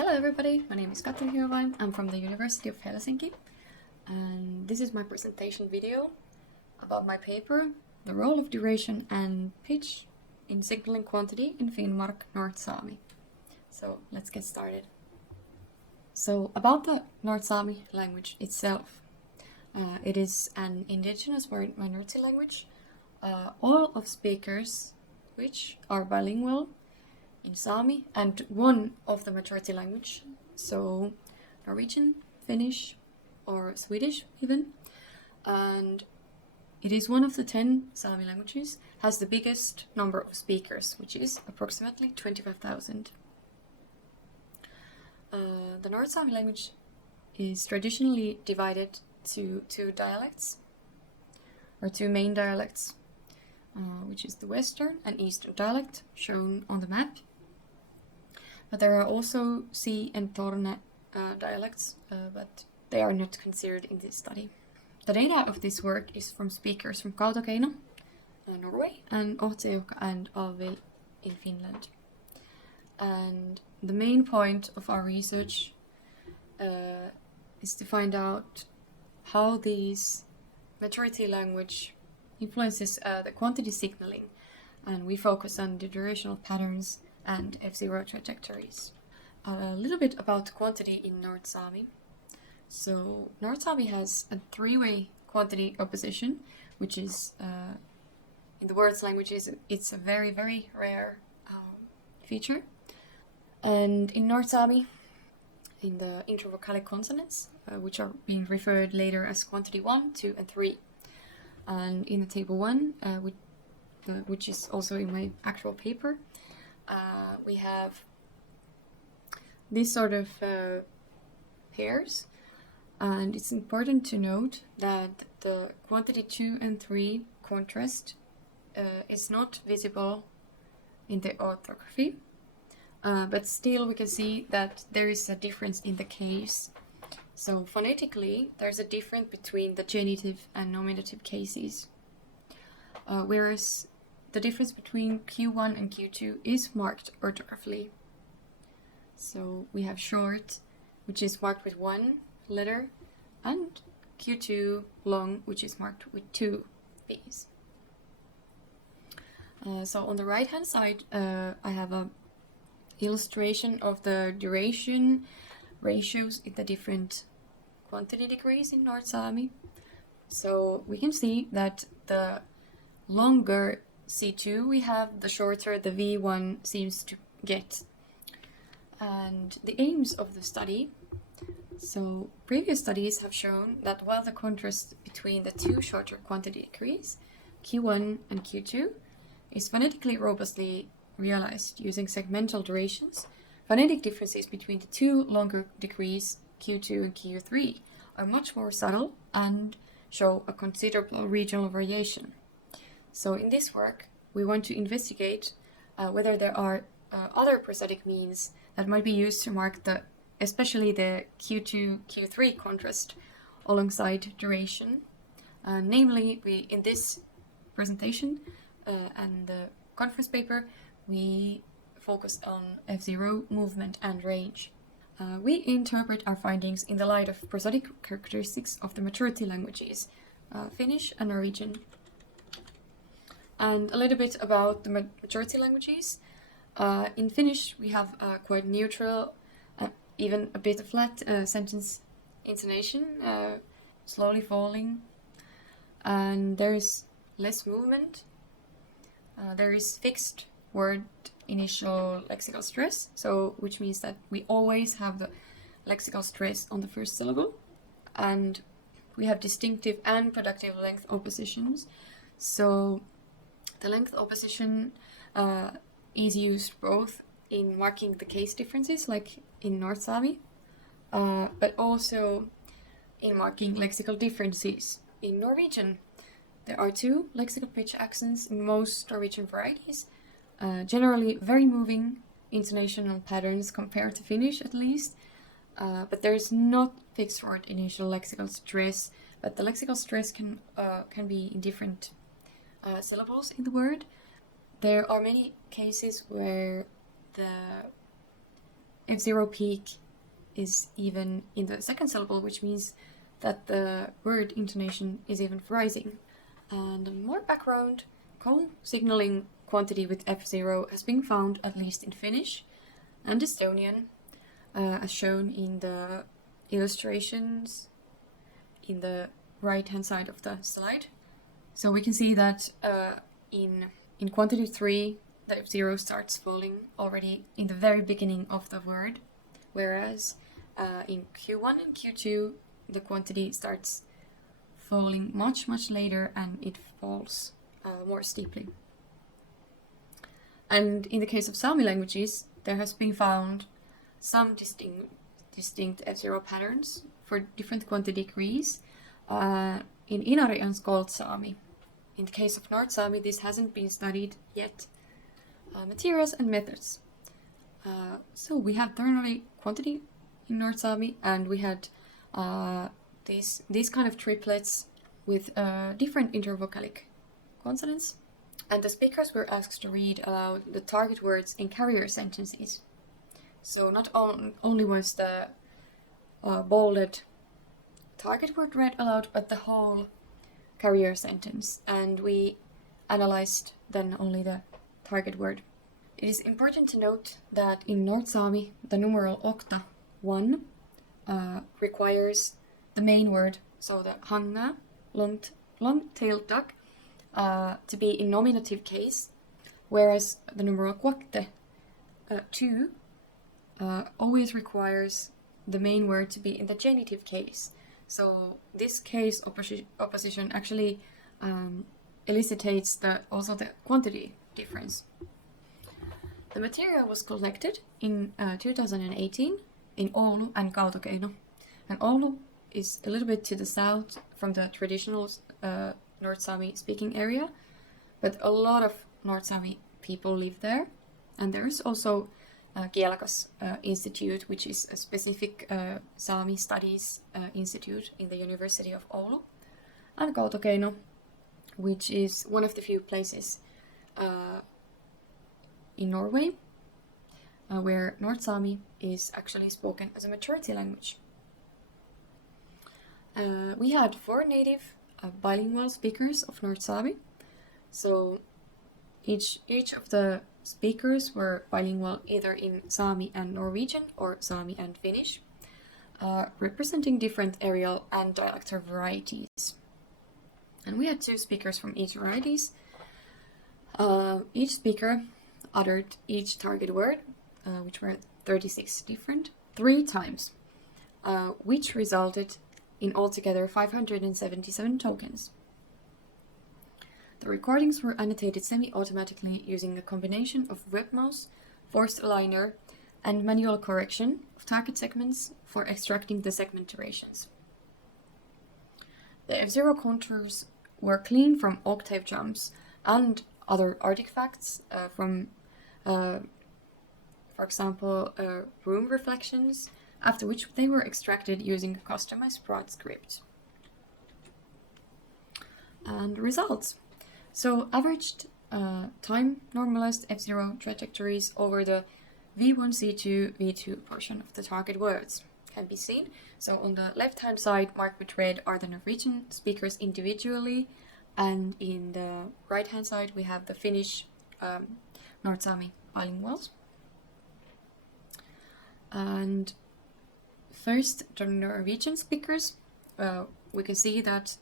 Hello everybody, my name is Katri Hiovain. I'm from the University of Helsinki, and this is my presentation video about my paper, The Role of Duration and Pitch in Signaling Quantity in Finnmark North Sámi. So let's get started. So about the North Sámi language itself, it is an indigenous minority language. All of speakers which are bilingual in Sami and one of the majority language, so Norwegian, Finnish or Swedish even, and it is one of the 10 Sami languages, has the biggest number of speakers, which is approximately 25,000. The North Sami language is traditionally divided to two dialects, or two main dialects, which is the Western and Eastern dialect shown on the map. But there are also Si and Torne dialects, but they are not considered in this study. The data of this work is from speakers from Kautokeino, Norway, and Otsejoki and Alvi in Finland. And the main point of our research is to find out how these majority language influences the quantity signaling, and we focus on the durational patterns and F0 trajectories. A little bit about quantity in North Sámi. So North Sámi has a three-way quantity opposition, which is, in the words languages, it's a very, very rare feature. And in North Sámi, in the introvocalic consonants, which are being referred later as quantity 1, 2, and 3. And in the table 1, which is also in my actual paper, we have these sort of pairs, and it's important to note that the quantity 2 and 3 contrast is not visible in the orthography, but still we can see that there is a difference in the case. So phonetically, there's a difference between the genitive and nominative cases, whereas the difference between Q1 and Q2 is marked orthographically. So we have short, which is marked with 1 letter, and Q2 long, which is marked with 2 V's. So on the right hand side, I have an illustration of the duration ratios in the different quantity degrees in North Sámi. So we can see that the longer C2 we have, the shorter the V1 seems to get. And the aims of the study. So previous studies have shown that while the contrast between the two shorter quantity degrees, Q1 and Q2, is phonetically robustly realized using segmental durations, phonetic differences between the two longer degrees, Q2 and Q3, are much more subtle and show a considerable regional variation. So in this work, we want to investigate whether there are other prosodic means that might be used to mark especially the Q2, Q3 contrast alongside duration. Namely, we in this presentation and the conference paper, we focus on F0 movement and range. We interpret our findings in the light of prosodic characteristics of the majority languages, Finnish and Norwegian. And a little bit about the majority languages. In Finnish, we have quite neutral, even a bit flat sentence intonation, slowly falling. And there's less movement. There is fixed word initial lexical stress, which means that we always have the lexical stress on the first syllable. And we have distinctive and productive length oppositions. So the length opposition is used both in marking the case differences, like in North Sámi, but also in marking lexical differences. In Norwegian, there are 2 lexical pitch accents in most Norwegian varieties, generally very moving intonational patterns compared to Finnish at least, but there is not fixed word initial lexical stress, but the lexical stress can be in different syllables in the word. There are many cases where the F0 peak is even in the second syllable, which means that the word intonation is even rising. And more background, cone signaling quantity with F0 has been found at least in Finnish and Estonian, as shown in the illustrations in the right hand side of the slide. So we can see that in quantity 3, the F0 starts falling already in the very beginning of the word, whereas in Q1 and Q2 the quantity starts falling much later, and it falls more steeply. And in the case of Sami languages, there has been found some distinct F0 patterns for different quantity degrees in Inari and Skolt Sami. In the case of North Sámi, this hasn't been studied yet. Materials and methods. So we had ternary quantity in North Sámi, and we had these kind of triplets with different intervocalic consonants. And the speakers were asked to read aloud the target words in carrier sentences. So not only was the bolded target word read aloud, but the whole carrier sentence. And we analyzed then only the target word. It is important to note that in North Sámi, the numeral octa 1 requires the main word, so the hanga, long-tailed duck, to be in nominative case, whereas the numeral quakte 2 always requires the main word to be in the genitive case. So this case opposition actually elicitates also the quantity difference. The material was collected in 2018 in Oulu and Kautokeino. And Oulu is a little bit to the south from the traditional North Sámi speaking area, but a lot of North Sámi people live there. And there is also Kielakas Institute, which is a specific Sámi studies institute in the University of Oulu, and Kautokeino, which is one of the few places in Norway where North Sámi is actually spoken as a majority language. We had 4 native bilingual speakers of North Sámi, so each of the speakers were bilingual either in Sámi and Norwegian or Sámi and Finnish, representing different areal and dialectal varieties. And we had 2 speakers from each varieties. Each speaker uttered each target word, which were 36 different, 3 times, which resulted in altogether 577 tokens. The recordings were annotated semi-automatically using a combination of web mouse, forced aligner, and manual correction of target segments for extracting the segment durations. The F0 contours were clean from octave jumps and other artifacts from, for example, room reflections, after which they were extracted using a customized prod script. And results. So averaged time normalized F0 trajectories over the V1, C2, V2 portion of the target words can be seen. So on the left-hand side, marked with red, are the Norwegian speakers individually, and in the right-hand side, we have the Finnish North Sámi bilinguals. And first, the Norwegian speakers, we can see that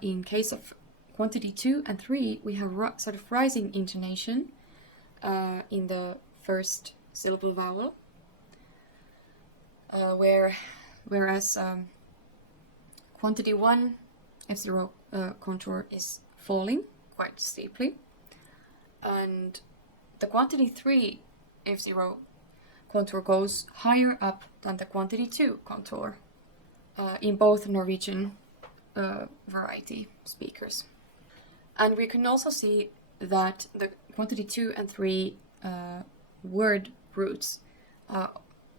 in case of quantity 2 and 3, we have sort of rising intonation in the first syllable vowel, whereas quantity 1 F0 contour is falling quite steeply, and the quantity 3 F0 contour goes higher up than the quantity 2 contour in both Norwegian variety speakers. And we can also see that the quantity 2 and 3 word roots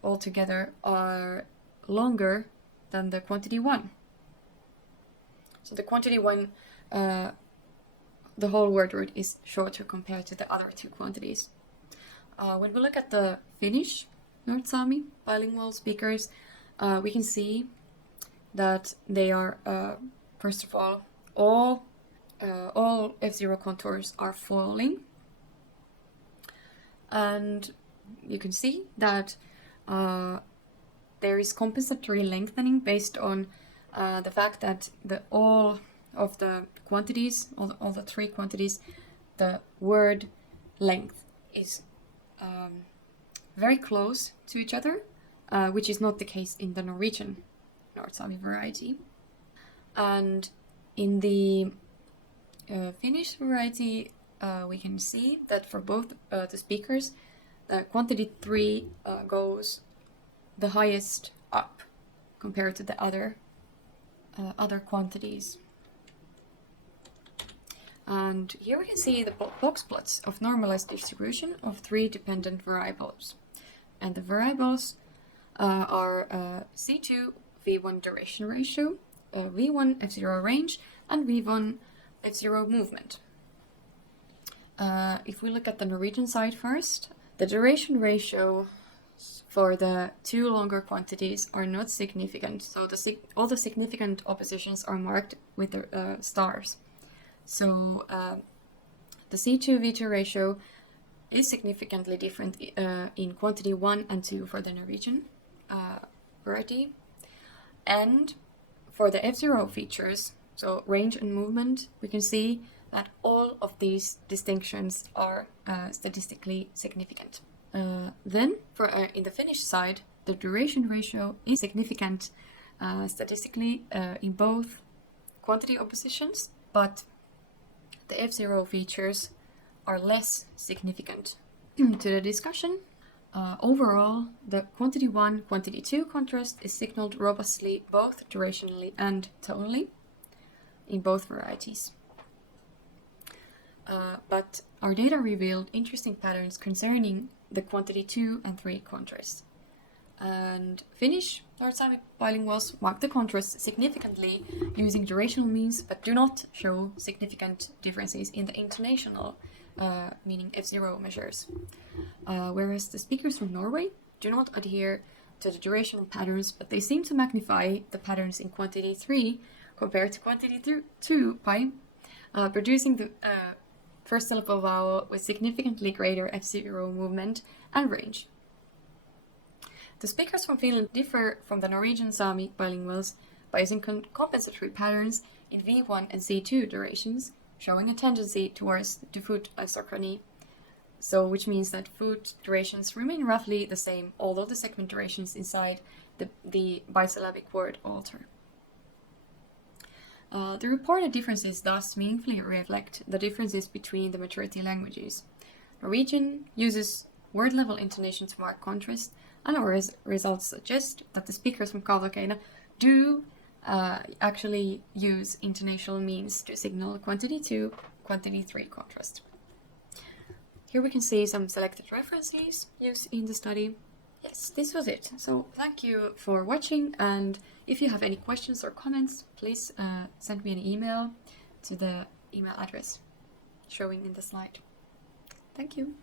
altogether are longer than the quantity 1. So the quantity 1, the whole word root is shorter compared to the other 2 quantities. When we look at the Finnish North Sámi bilingual speakers, we can see that they are, first of all F0 contours are falling, and you can see that there is compensatory lengthening based on the fact that all of the quantities, all the three quantities, the word length is very close to each other, which is not the case in the Norwegian North Sámi variety. And in the Finnish variety, we can see that for both the speakers, quantity 3 goes the highest up compared to the other quantities. And here we can see the box plots of normalized distribution of 3 dependent variables. And the variables are C2 V1 duration ratio, V1 F0 range, and V1 F0 movement. If we look at the Norwegian side first, the duration ratio for the 2 longer quantities are not significant, so all the significant oppositions are marked with the stars. So the C2-V2 ratio is significantly different in quantity 1 and 2 for the Norwegian variety. And for the F0 features, so range and movement, we can see that all of these distinctions are statistically significant. Then, in the Finnish side, the duration ratio is significant statistically in both quantity oppositions, but the F0 features are less significant to the discussion. Overall, the quantity 1, quantity 2 contrast is signaled robustly both durationally and tonally in both varieties. But our data revealed interesting patterns concerning the quantity 2 and 3 contrast. And Finnish North Sámi bilinguals mark the contrast significantly using durational means, but do not show significant differences in the intonational, meaning F0 measures. Whereas the speakers from Norway do not adhere to the durational patterns, but they seem to magnify the patterns in quantity 3 compared to quantity 2 by producing the first syllable vowel with significantly greater F0 movement and range. The speakers from Finland differ from the Norwegian Sámi bilinguals by using compensatory patterns in V1 and C2 durations, showing a tendency towards the foot isochrony, so which means that foot durations remain roughly the same, although the segment durations inside the bisyllabic word alter. The reported differences thus meaningfully reflect the differences between the majority languages. Norwegian uses word-level intonation to mark contrast, and our results suggest that the speakers from Kautokeino do actually use intonational means to signal quantity 2, quantity 3 contrast. Here we can see some selected references used in the study. Yes, this was it. So thank you for watching, and if you have any questions or comments, please send me an email to the email address showing in the slide. Thank you.